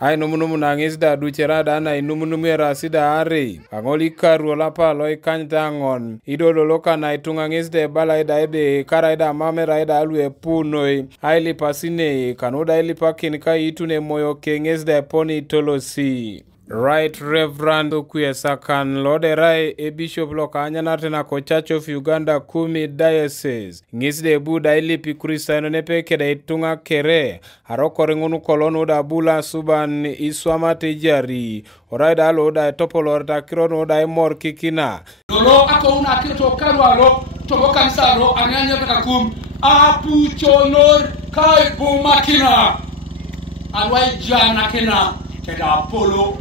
Ai numunumu nangis da duchera da na inumunumu erasida are. Angoli karu la palo ikantangon. Idolo loka na itungangis de bala ida ebe karaida mamera ida alwe punoi. Aili pasine kanoda ili pakinika itune moyo kenges de poni tolosi. Right Reverend Kwesakan Loderai e Bishop Lokanya Natena ko Church of Uganda Kumi Diocese ngisde buda ilipi Ikristayon nepe keda itunga kere haroko ringunu kolono da bula suban iswamate jari oraida loda topolor da kirono da mor kikina lolo ako una kirto karwalo tobo kansaro anyanya bakakum Apuconor kai bumakina alwai jana kena keda Apollo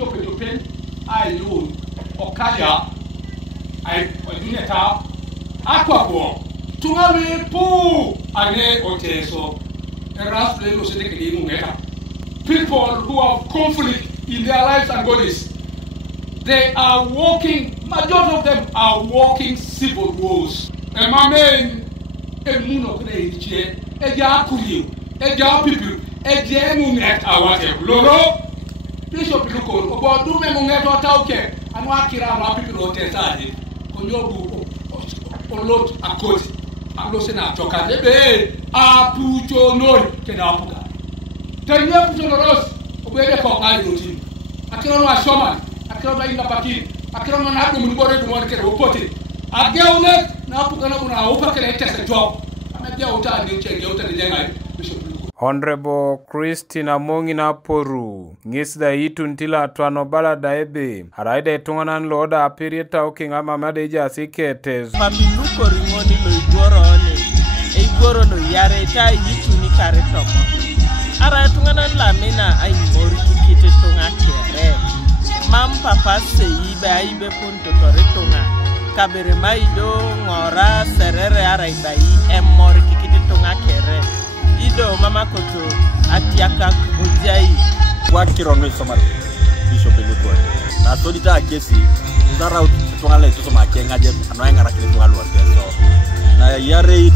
Yopen, I loan, Okalia, I Odineta, Aquapo, Tumami Poo, Ane Oteso, and Rasplay was people who have conflict in their lives and bodies. They are walking, majority of them are walking civil wars. And my man, a muno creature, a yaku, a jar people, a genuine our Lolo. Bishop Luko, about do Memoneto Tauke, and Wakira, and people who tested Konyobu or Lot a coat, and Losena Toka, Apuconor, Kenapuka. 10 years to the Ross, where they call I routine. I can't know a shaman, I can't know in the Paki, I can't know how to work to work at put it. I get on it, now Pukana, open a test a job. I'm at the outer and change out of the day, Bishop Luko. Honorable Christina Mongina Poru ngisda ituntila twano bala daebe haraida itunganan loda apirieta ukinga mamadeja siketes Papiluko ringoni lo igoro no yare ta ituni kare tomo ara itunganan lamina ay mori kikite tunga kere mam papa ibe punto tore tunga kabere maido ngora serere ara ibai mori kikite tunga kere Ido mama koto atiaka ojai wakirono isomar Bishop Luko na solita akesi zara utungale to soma kenga je anoenga rakile to alwa keso na yare it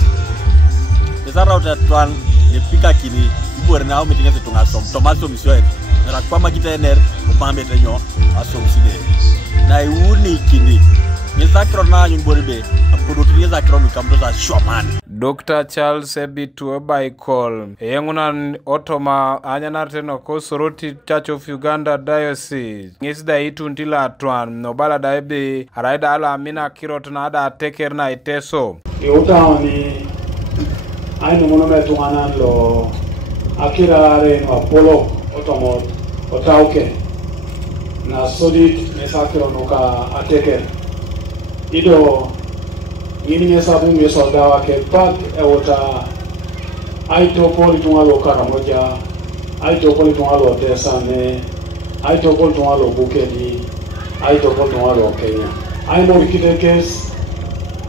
zara utatwan lepika kini ibore na omitinga tunga som tomato miswe na kwa makita ener upambe tenyo aso uside na iuni kini Nizakiro na nyumboribe apurutini zakiro mikamdo za shaman Dr. Charles Ebitu Baikol Yengunan Otoma Anyanateno Kosoroti Church of Uganda Diocese Ngisda ituntila atwan Nobala daebe Araida ala amina kirot na ada teker na iteso Yotani Aino monometu lo Akira reno Apollo Otomot Otauke Na sodit Nesakiro nuka ateker Ido Yini sabu mesoldawa ke pak ewota aito poli tungalo karamoja aito poli tungalo desane aito poli tungalo bukedi aito poli tungalo Kenya ai mo kitekes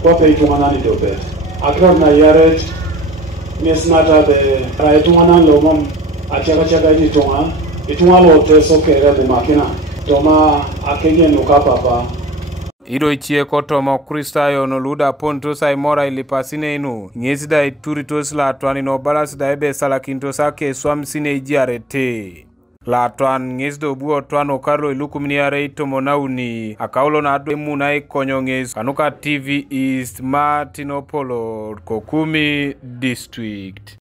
kwa pe tunganani dobe akron na yaret mesnata be ai tunganan lo mom achaka di tunga itungalo teso kera de makina toma akenye nukapapa Ido ichie kotomo Ikristayon luda ponto sai mora ilipasine inu ngesida ituritos la twani no balas da ebe salakinto sake swamsine ijiarete la twan ngesdo buo twano Carlo ilukumniare itomo nauni akaulo na adu muna ikonyo nges kanuka TV East Martinopolo Kokumi District